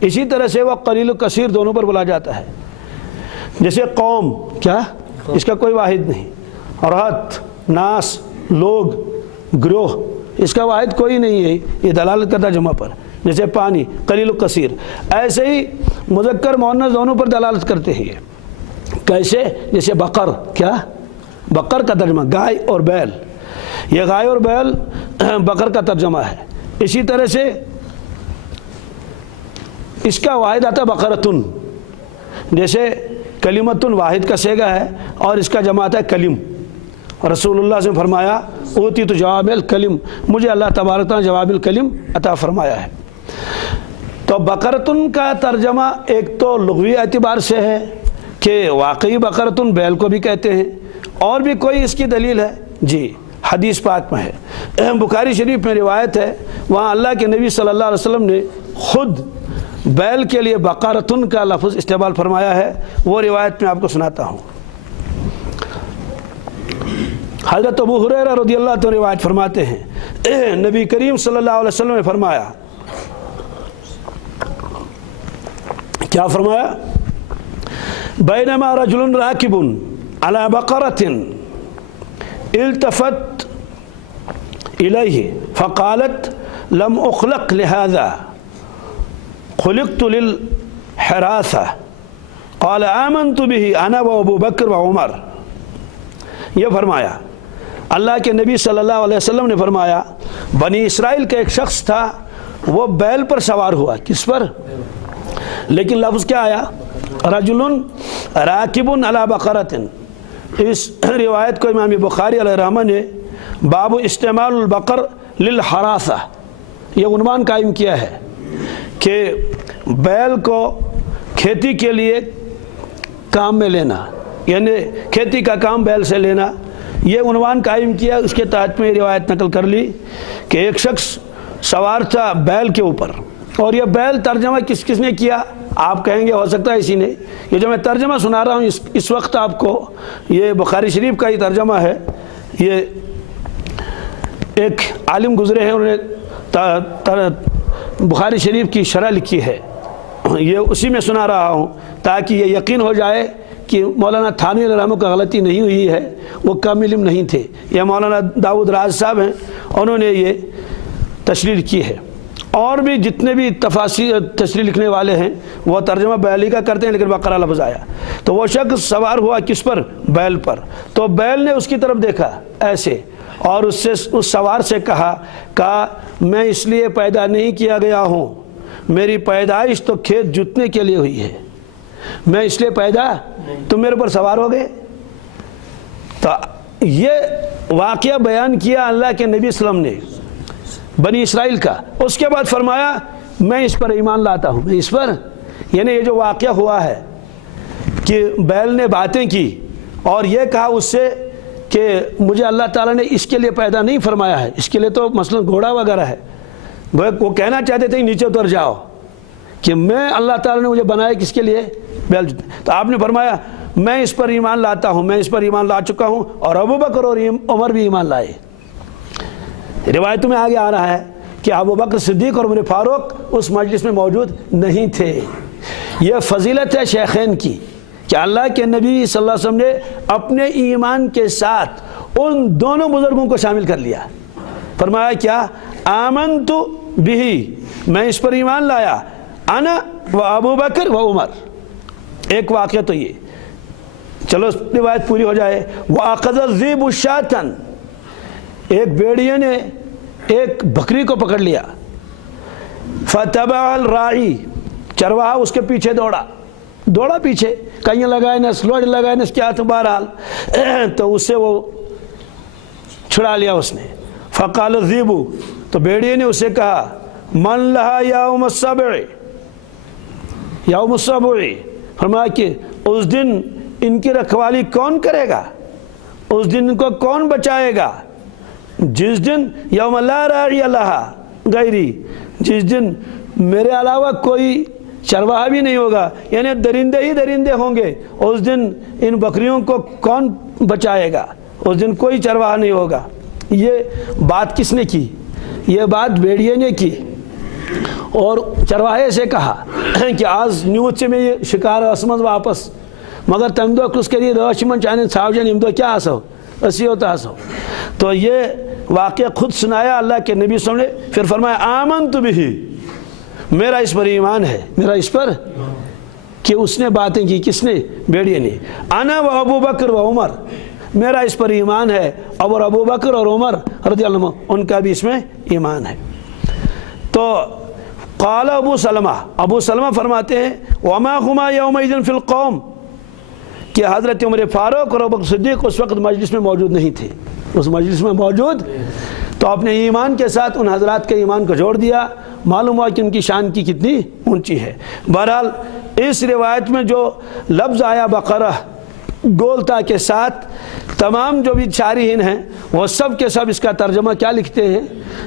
اسی طرح سے وہ قلیل و کثیر دونوں پر بولا جاتا ہے۔ جیسے قوم، کیا اس کا کوئی واحد نہیں، رات، ناس، لوگ، گروہ، اس کا واحد کوئی نہیں ہے، یہ دلالت کرتا جمع پر۔ جیسے پانی، قلیل و کثیر، ایسے ہی مذکر مؤنث دونوں پر دلالت کرتے ہیں۔ کیسے؟ جیسے بقر، کیا بقر کا ترجمہ گائے اور بیل، یہ گائے اور بیل بقر کا ترجمہ ہے۔ اسی طرح سے اس کا واحد آتا ہے بقرتن، جیسے کلمتن واحد کا صیغہ ہے اور اس کا جمع آتا ہے کلم۔ رسول اللہ سے فرمایا اوتیت جوامع الکلم، مجھے اللہ تبارک تعالیٰ جوامع الکلم عطا فرمایا ہے۔ تو بقرتن کا ترجمہ ایک تو لغوی اعتبار سے ہے کہ واقعی بقرتن بیل کو بھی کہتے ہیں، اور بھی کوئی اس کی دلیل ہے؟ جی حدیث پاک میں ہے، بخاری شریف میں روایت ہے، وہاں اللہ کے نبی صلی اللہ علیہ وسلم نے خود بیل کے لیے بقرتن کا لفظ استعمال فرمایا ہے۔ وہ روایت میں آپ کو سناتا ہوں۔ حضرت ابو ہریرہ رضی اللہ عنہ روایت فرماتے ہیں نبی کریم صلی اللہ علیہ وسلم نے فرمایا، کیا فرمایا؟ بینما رجل راکب علی بقرۃ التفت الیہ فقالت لم اخلق لہذا خلقت للحراثہ قال آمنت به انا و ابو بکر و عمر۔ یہ فرمایا اللہ کے نبی صلی اللہ علیہ وسلم نے فرمایا بنی اسرائیل کا ایک شخص تھا، وہ بیل پر سوار ہوا، کس پر؟ لیکن لفظ کیا آیا؟ رجل راکب علی بقرۃ۔ اس روایت کو امام بخاری علیہ رحمہ نے باب استعمال البقر للحراثہ یہ عنوان قائم کیا ہے کہ بیل کو کھیتی کے لیے کام میں لینا، یعنی کھیتی کا کام بیل سے لینا، یہ عنوان قائم کیا، اس کے تحت میں یہ روایت نقل کر لی کہ ایک شخص سوار تھا بیل کے اوپر، اور یہ بیل ترجمہ کس نے کیا؟ آپ کہیں گے ہو سکتا ہے اسی نے۔ یہ جو میں ترجمہ سنا رہا ہوں اس وقت آپ کو، یہ بخاری شریف کا ہی ترجمہ ہے، یہ ایک عالم گزرے ہیں، انہوں نے بخاری شریف کی شرح لکھی ہے، یہ اسی میں سنا رہا ہوں تاکہ یہ یقین ہو جائے کہ مولانا تھانوی علیہ الرحمہ کا غلطی نہیں ہوئی ہے، وہ کم علم نہیں تھے۔ یہ مولانا داؤد راز صاحب ہیں، انہوں نے یہ تشریح کی ہے، اور بھی جتنے بھی تشریح لکھنے والے ہیں وہ ترجمہ بیلی کا کرتے ہیں، لیکن بقرہ لفظ آیا۔ تو وہ شخص سوار ہوا کس پر؟ بیل پر، تو بیل نے اس کی طرف دیکھا ایسے، اور اس سوار سے کہا میں اس لیے پیدا نہیں کیا گیا ہوں، میری پیدائش تو کھیت جوتنے کے لیے ہوئی ہے، میں اس لیے پیدا، تم میرے پر سوار ہو گئے۔ تو یہ واقعہ بیان کیا اللہ کے نبی صلی اللہ علیہ وسلم نے بنی اسرائیل کا۔ اس کے بعد فرمایا میں اس پر ایمان لاتا ہوں، میں اس پر، یعنی یہ جو واقعہ ہوا ہے کہ بیل نے باتیں کی اور یہ کہا اس سے کہ مجھے اللہ تعالیٰ نے اس کے لیے پیدا نہیں فرمایا ہے، اس کے لیے تو مثلا گھوڑا وغیرہ ہے، وہ کہنا چاہتے تھے نیچے اتر جاؤ، کہ میں اللہ تعالیٰ نے مجھے بنایا کس کے لیے؟ بیل۔ تو آپ نے فرمایا میں اس پر ایمان لاتا ہوں، میں اس پر ایمان لا چکا ہوں، اور ابو بکر اور عمر بھی ایمان لائے۔ روایتوں میں آگے آ رہا ہے کہ ابو بکر صدیق اور عمر فاروق اس مجلس میں موجود نہیں تھے۔ یہ فضیلت ہے شیخین کی کہ اللہ کے نبی صلی اللہ علیہ وسلم نے اپنے ایمان کے ساتھ ان دونوں بزرگوں کو شامل کر لیا۔ فرمایا کیا؟ آمنت بہ، میں اس پر ایمان لایا، انا و ابو بکر و عمر۔ ایک واقعہ تو یہ، چلو روایت پوری ہو جائے۔ وَأَخَذَ الذِّئْبُ شَاةً، ایک بھیڑیے نے ایک بکری کو پکڑ لیا، فَتَبَعَ الرَّاعِي، چرواہا اس کے پیچھے دوڑا پیچھے، کہیں لگائے نس، لوڈ لگائے نس، کیا تو بہرحال تو اس سے وہ چھڑا لیا اس نے۔ فَقَالَ الذِّئْبُ، تو بھیڑیے نے اسے کہا مَنْ لَهَا يَوْمَ السَّبْعِ، یوم السبع، فرمایا کہ اس دن ان کی رکھوالی کون کرے گا، اس دن کو کون بچائے گا، جس دن یوم لا راعی لہا غیری، جس دن میرے علاوہ کوئی چرواہا بھی نہیں ہوگا، یعنی درندے ہی درندے ہوں گے، اس دن ان بکریوں کو کون بچائے گا، اس دن کوئی چرواہا نہیں ہوگا۔ یہ بات کس نے کی؟ یہ بات بھیڑیے نے کی، اور چرواہے سے کہا کہ آج نیوز سے میں یہ شکار اسمد واپس، مگر تم دو کس کے لیے روشمن چاہنے ساوجن ام دو کیا آسو اسی ہوتا آسو۔ تو یہ واقعہ خود سنایا اللہ کے نبی صلی اللہ علیہ وسلم نے، پھر فرمایا آمنت بہ، میرا اس پر ایمان ہے، میرا اس پر، کہ اس نے باتیں کی، کس نے؟ بھیڑیے نے۔ انا و ابو بکر و عمر، میرا اس پر ایمان ہے، اور ابو بکر اور عمر رضی اللہ عنہ ان کا بھی اس میں ایمان ہے۔ تو قال ابو سلمہ فرماتے ہیں وما ہما یومئذ فی القوم، کہ حضرت عمر فاروق اور ابو بکر صدیق اس وقت مجلس میں موجود نہیں تھے، اس مجلس میں موجود، تو اپنے ایمان کے ساتھ ان حضرات کے ایمان کو جوڑ دیا، معلوم ہوا کہ ان کی شان کی کتنی اونچی ہے۔ بہرحال اس روایت میں جو لفظ آیا بقرہ گولتا کے ساتھ، تمام جو بھی شارحین ہیں وہ سب کے سب اس کا ترجمہ کیا لکھتے ہیں؟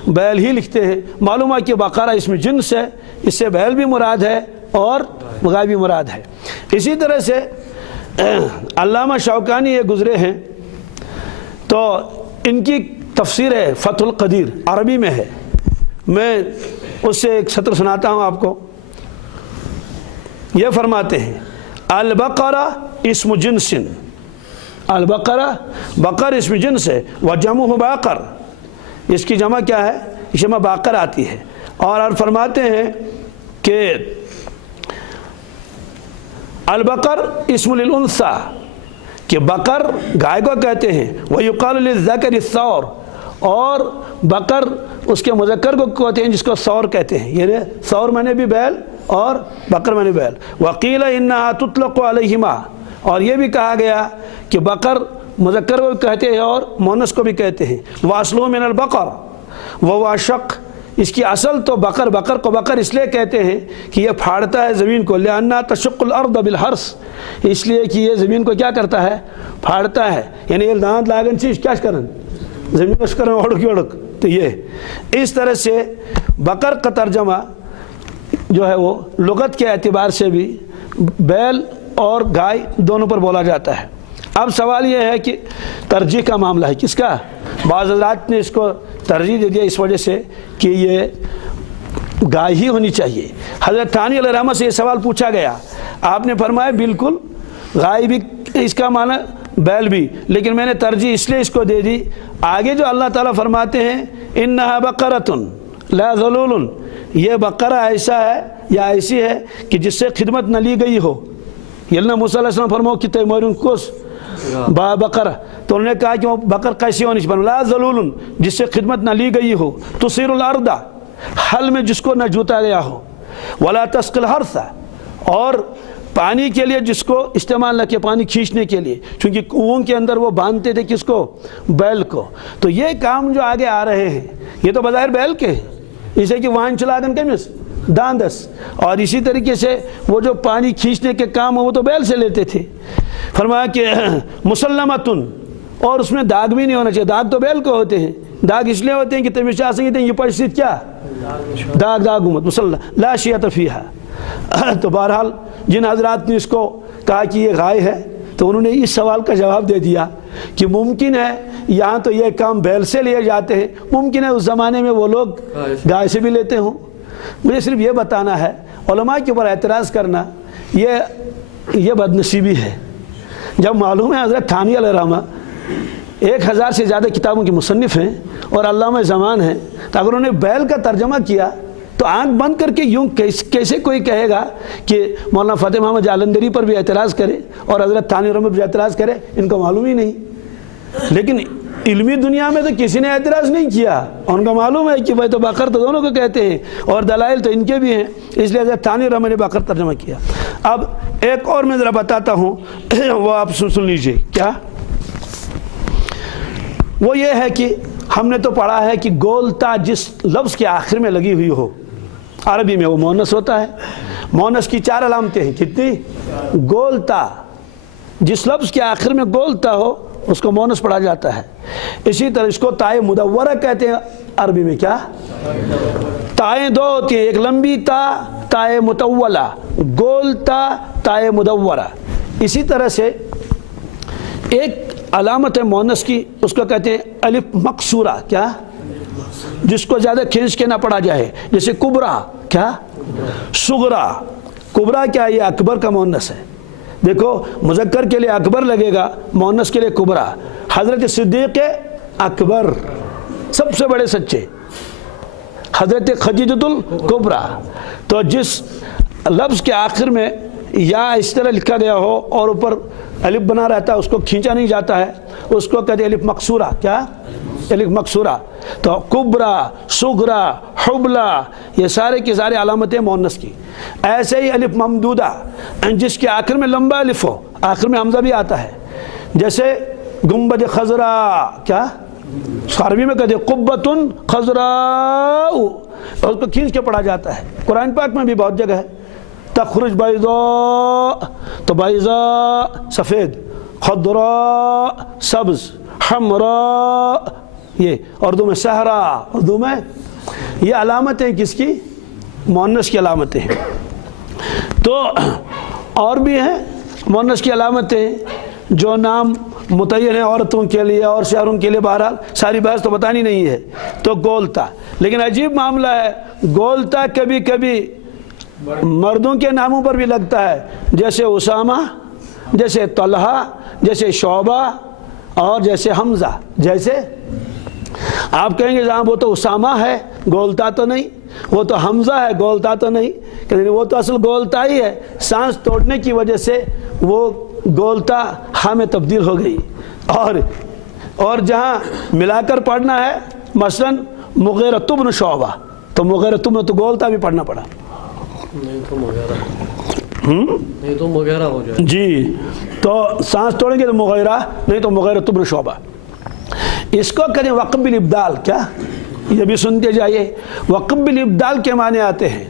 بیل ہی لکھتے ہیں۔ معلوم ہے کہ بقرہ اس میں جنس ہے، اس سے بیل بھی مراد ہے اور گائے بھی مراد ہے۔ اسی طرح سے علامہ شوکانی یہ گزرے ہیں، تو ان کی تفسیر ہے فتح القدیر، عربی میں ہے، میں اس سے ایک سطر سناتا ہوں آپ کو۔ یہ فرماتے ہیں البقرہ اسم جنس، البقرہ بقر اسم جنس ہے، وجمع باقر، اس کی جمع کیا ہے؟ جمع باقر آتی ہے۔ اور فرماتے ہیں کہ البقر اسم للانثى، کہ بقر گائے کو کہتے ہیں، ویقال للذکر الثور، اور بقر اس کے مذکر کو کہتے ہیں جس کو ثور کہتے ہیں، یعنی ثور میں نے بھی بیل اور بقر میں نے بیل۔ وقیل انہا تطلق علیہما، اور یہ بھی کہا گیا کہ بقر مذکر کو بھی کہتے ہیں اور مونس کو بھی کہتے ہیں۔ واصلہ من البقر وهو شق اس کی اصل تو بقر کو بقر اس لیے کہتے ہیں کہ یہ پھاڑتا ہے زمین کو، لأنها تشق الارض بالحرث، اس لیے کہ یہ زمین کو کیا کرتا ہے؟ پھاڑتا ہے. یعنی یہ دانت لاگن چیز کیا کرن زمین کو کرن اڑک. تو یہ اس طرح سے بقر کا ترجمہ جو ہے وہ لغت کے اعتبار سے بھی بیل اور گائے دونوں پر بولا جاتا ہے. اب سوال یہ ہے کہ ترجیح کا معاملہ ہے کس کا؟ بعض حضرات نے اس کو ترجیح دے دیا اس وجہ سے کہ یہ گائے ہی ہونی چاہیے. حضرت ثانی علیہ الرحمہ سے یہ سوال پوچھا گیا، آپ نے فرمایا بالکل گائے بھی اس کا معنی بیل بھی، لیکن میں نے ترجیح اس لیے اس کو دے دی. آگے جو اللہ تعالیٰ فرماتے ہیں انہا بقرۃ لا ذلول، یہ بقرہ ایسا ہے یا ایسی ہے کہ جس سے خدمت نہ لی گئی ہو. یلنا موسیٰ علیہ السلام فرماؤ کہ تیمورن کوس با بقرہ، تو انہوں نے کہا کہ وہ بقر کیسی ہونی چاہیے؟ لا ذلول، جس سے خدمت نہ لی گئی ہو. تصیر الارض، حل میں جس کو نہ جوتا گیا ہو. ولا تسقی الحرث، اور پانی کے لیے جس کو استعمال نہ کیا، پانی کھینچنے کے لیے، چونکہ کنوؤں کے اندر وہ باندھتے تھے کس کو؟ بیل کو. تو یہ کام جو آگے آ رہے ہیں یہ تو بظاہر بیل کے ہیں، اسے کہ وائن چلاگن کمس داندس، اور اسی طریقے سے وہ جو پانی کھینچنے کے کام وہ تو بیل سے لیتے تھے. فرمایا کہ مسلمتن، اور اس میں داغ بھی نہیں ہونا چاہیے. داغ تو بیل کو ہوتے ہیں، داغ اس لیے ہوتے ہیں کہ تمیشہ آسنگی تھے یہ پرشید کیا داغ مت مسلم لا شیعت فیہا. تو بہرحال جن حضرات نے اس کو کہا کہ یہ گائے ہے تو انہوں نے اس سوال کا جواب دے دیا کہ ممکن ہے یہاں تو یہ کام بیل سے لیے جاتے ہیں، ممکن ہے اس زمانے میں وہ لوگ گائے سے بھی لیتے ہوں. مجھے صرف یہ بتانا ہے، علماء کے اوپر اعتراض کرنا یہ بدنصیبی ہے. جب معلوم ہے حضرت ثانی علیہ الرحمہ 1000 سے زیادہ کتابوں کے مصنف ہیں اور علامہ زمان ہیں، تو اگر انہوں نے بیل کا ترجمہ کیا تو آنکھ بند کر کے یوں کیسے کوئی کہے گا کہ مولانا فتح محمد جالندری پر بھی اعتراض کرے اور حضرت ثانی علیہ الرحمہ پر بھی اعتراض کرے؟ ان کو معلوم ہی نہیں. لیکن علمی دنیا میں تو کسی نے اعتراض نہیں کیا، ان کو معلوم ہے کہ بھائی تو بقر تو دونوں کو کہتے ہیں اور دلائل تو ان کے بھی ہیں، اس لیے حضرت ثانی رحمہ نے بقر ترجمہ کیا. اب ایک اور میں ذرا بتاتا ہوں، وہ آپ سن لیجئے. کیا وہ یہ ہے کہ ہم نے تو پڑھا ہے کہ گولتا جس لفظ کے آخر میں لگی ہوئی ہو، عربی میں وہ مونس ہوتا ہے. مونس کی 4 علامتیں ہیں. کتنی؟ گولتا، جس لفظ کے آخر میں گولتا ہو اس کو مونس پڑھا جاتا ہے. اسی طرح اس کو تائے مدورہ کہتے ہیں عربی میں. کیا؟ تائیں 2 ہوتی ہیں، ایک لمبی تا تائے متولہ، گول تا تائے مدورہ. اسی طرح سے ایک علامت ہے مونس کی، اس کو کہتے ہیں الف مقصورہ. کیا؟ جس کو زیادہ کھینچ کے نہ پڑھا جائے، جیسے کبرا. کیا؟ صغرا. کبرا کیا؟ یہ اکبر کا مونس ہے. دیکھو مذکر کے لیے اکبر لگے گا، مونس کے لیے کبرا. حضرت صدیق اکبر سب سے بڑے سچے، حضرت خدیجۃ الکبریٰ. تو جس لفظ کے آخر میں یا اس طرح لکھا گیا ہو اور اوپر الف بنا رہتا ہے، اس کو کھینچا نہیں جاتا ہے، اس کو کہتے ہیں الف مقصورہ. کیا؟ الف مقصورہ. تو کبرا، صغرا، حبلہ، یہ سارے کی سارے علامتیں مونس کی. ایسے ہی الف ممدودہ، جس کے آخر میں لمبا الف ہو، آخر میں حمزہ بھی آتا ہے، جیسے گنبد خضرا. کیا؟ عربی میں کہتے ہیں قبۃ خضراء، اور اس کو کھینچ کے پڑھا جاتا ہے. قرآن پاک میں بھی بہت جگہ ہے. تخرج بیضاء، تو بیضاء سفید، خضراء سبز، حمراء یہ اردو میں صحرا. اردو میں یہ علامتیں کس کی؟ مؤنث کی علامتیں ہیں. تو اور بھی ہیں مؤنث کی علامتیں جو نام متعین ہیں عورتوں کے لیے اور شہروں کے لیے. بہرحال ساری بحث تو بتانی نہیں ہے. تو گولتا، لیکن عجیب معاملہ ہے، گولتا کبھی کبھی مردوں کے ناموں پر بھی لگتا ہے، جیسے اسامہ، جیسے طلحہ، جیسے شعبہ اور جیسے حمزہ. جیسے آپ کہیں گے جہاں وہ تو اسامہ ہے گولتا تو نہیں، وہ تو حمزہ ہے گولتا تو نہیں، کہ وہ تو اصل گولتا ہی ہے، سانس توڑنے کی وجہ سے وہ گولتا ہاں میں تبدیل ہو گئی. اور جہاں ملا کر پڑھنا ہے، مثلا مغیرۃ بن شعبہ، تو مغیرۃ بن تو گولتا بھی پڑھنا پڑا. نہیں تو مغیرہ ہو جائے. جی، تو سانس توڑیں گے تو مغیرہ، نہیں تو مغیرۃ بن شعبہ. اس کو کہتے ہیں وقف بالابدال. کیا؟ یہ بھی سنتے جائیے۔ وقف بالابدال کے معنی آتے ہیں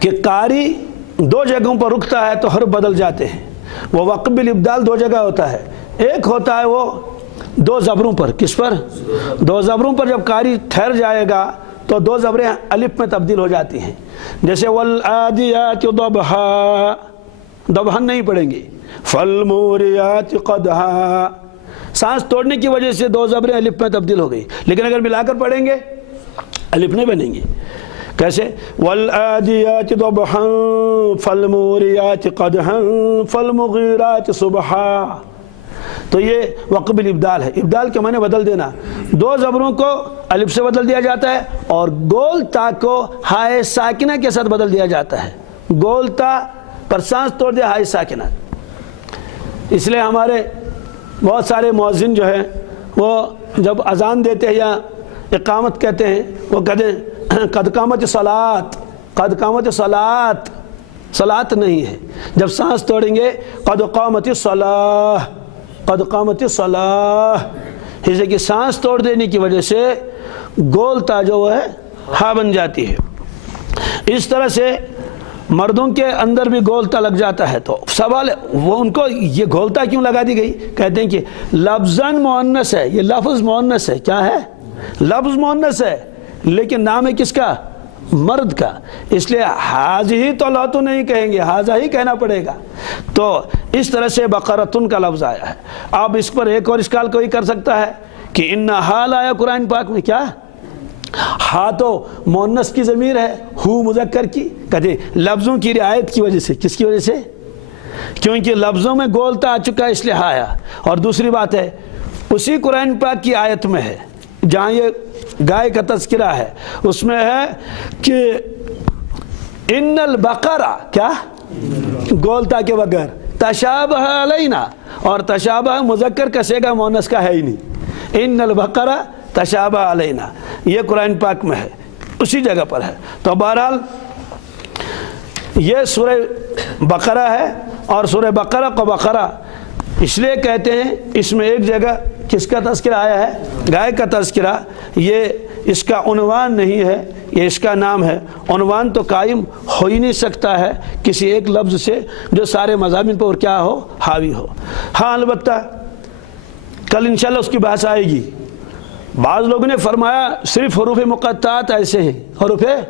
کہ قاری دو جگہوں پر رکتا ہے تو حرف بدل جاتے ہیں۔ وہ وقف بالابدال دو جگہ ہوتا ہے، ایک ہوتا ہے وہ دو زبروں پر، کس پر؟ دو زبروں پر جب قاری ٹھہر جائے گا تو دو زبریں الف میں تبدیل ہو جاتی ہیں، جیسے والعادیات ضبحا، ضبحا نہیں پڑھیں گے، فالموریات قدحا، سانس توڑنے کی وجہ سے دو زبریں الف میں تبدیل ہو گئی، لیکن اگر ملا کر پڑھیں گے الف نہیں بنیں گے۔ کیسے؟ والعادیات ضبحا فالموریات قدحا فالمغیرات صبحا۔ تو یہ وقف الابدال ہے۔ ابدال کے معنی بدل دینا، دو زبروں کو الف سے بدل دیا جاتا ہے اور گول تا کو ہائے ساکنہ کے ساتھ بدل دیا جاتا ہے۔ گول تا پر سانس توڑ دیا، ہائے ساکنہ۔ اس لیے ہمارے بہت سارے مؤذن جو ہیں وہ جب اذان دیتے ہیں یا اقامت کہتے ہیں وہ کہتے ہیں قد قامت صلاۃ، قد قامت صلاۃ، صلاۃ نہیں ہے۔ جب سانس توڑیں گے قد قامت الصلاۃ، قد قامت الصلاۃ، اس لیے کہ سانس توڑ دینے کی وجہ سے گول تا جو ہے ہا بن جاتی ہے۔ اس طرح سے مردوں کے اندر بھی گولتا لگ جاتا ہے، تو سوال ہے وہ ان کو یہ گولتا کیوں لگا دی گئی؟ کہتے ہیں کہ لفظاً مؤنث ہے، یہ لفظ مؤنث ہے۔ کیا ہے؟ لفظ مؤنث ہے لیکن نام ہے کس کا؟ مرد کا، اس لیے حاضی تو لاتو نہیں کہیں گے، حاضہ ہی کہنا پڑے گا۔ تو اس طرح سے بقرتن کا لفظ آیا ہے۔ اب اس پر ایک اور اشکال کوئی کر سکتا ہے کہ انہا حال آیا قرآن پاک میں، کیا؟ ہا تو مؤنث کی ضمیر ہے، ہو مذکر کی، کہتے لفظوں کی رعایت کی وجہ سے۔ کس کی وجہ سے؟ کیونکہ لفظوں میں گولتا آ چکا ہے اس لیے ہا آیا۔ اور دوسری بات ہے اسی قرآن پاک کی آیت میں ہے جہاں یہ گائے کا تذکرہ ہے، اس میں ہے کہ ان البقرہ، کیا؟ گولتا کے بغیر، تشابہ علینا، اور تشابہ مذکر کا صیغہ مؤنث کا ہے ہی نہیں۔ ان البقرہ تشابہ علینا، یہ قرآن پاک میں ہے، اسی جگہ پر ہے۔ تو بہرحال یہ سورہ بقرہ ہے، اور سورہ بقرہ کو بقرہ اس لیے کہتے ہیں، اس میں ایک جگہ کس کا تذکرہ آیا ہے؟ گائے کا تذکرہ۔ یہ اس کا عنوان نہیں ہے، یہ اس کا نام ہے۔ عنوان تو قائم ہو ہی نہیں سکتا ہے کسی ایک لفظ سے جو سارے مضامین پر کیا ہو؟ حاوی ہو۔ ہاں البتہ کل انشاءاللہ اس کی بحث آئے گی۔ بعض لوگوں نے فرمایا صرف حروف مقطعات ایسے ہیں، حروف ہے،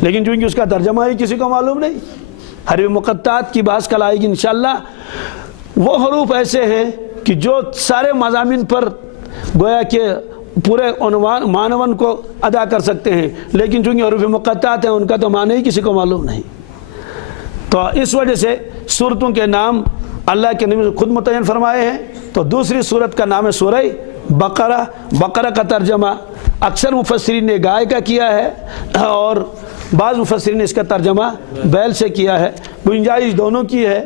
لیکن چونکہ اس کا ترجمہ ہی کسی کو معلوم نہیں، حروف مقطعات کی بحث کل آئے گی انشاءاللہ۔ وہ حروف ایسے ہیں کہ جو سارے مضامین پر گویا کہ پورے عنوان معنون کو ادا کر سکتے ہیں، لیکن چونکہ حروف مقطعات ہیں ان کا تو معنی ہی کسی کو معلوم نہیں۔ تو اس وجہ سے سورتوں کے نام اللہ کے نبی نے خود متعین فرمائے ہیں۔ تو دوسری سورت کا نام ہے سورہ بقرہ۔ بقرہ کا ترجمہ اکثر مفسرین نے گائے کا کیا ہے اور بعض مفسرین نے اس کا ترجمہ بیل سے کیا ہے۔ گنجائش دونوں کی ہے،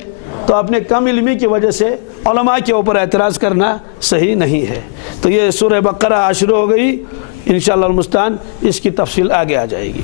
تو اپنے کم علمی کی وجہ سے علماء کے اوپر اعتراض کرنا صحیح نہیں ہے۔ تو یہ سورہ بقرہ شروع ہو گئی، انشاءاللہ المستعان اس کی تفصیل آگے آ جائے گی۔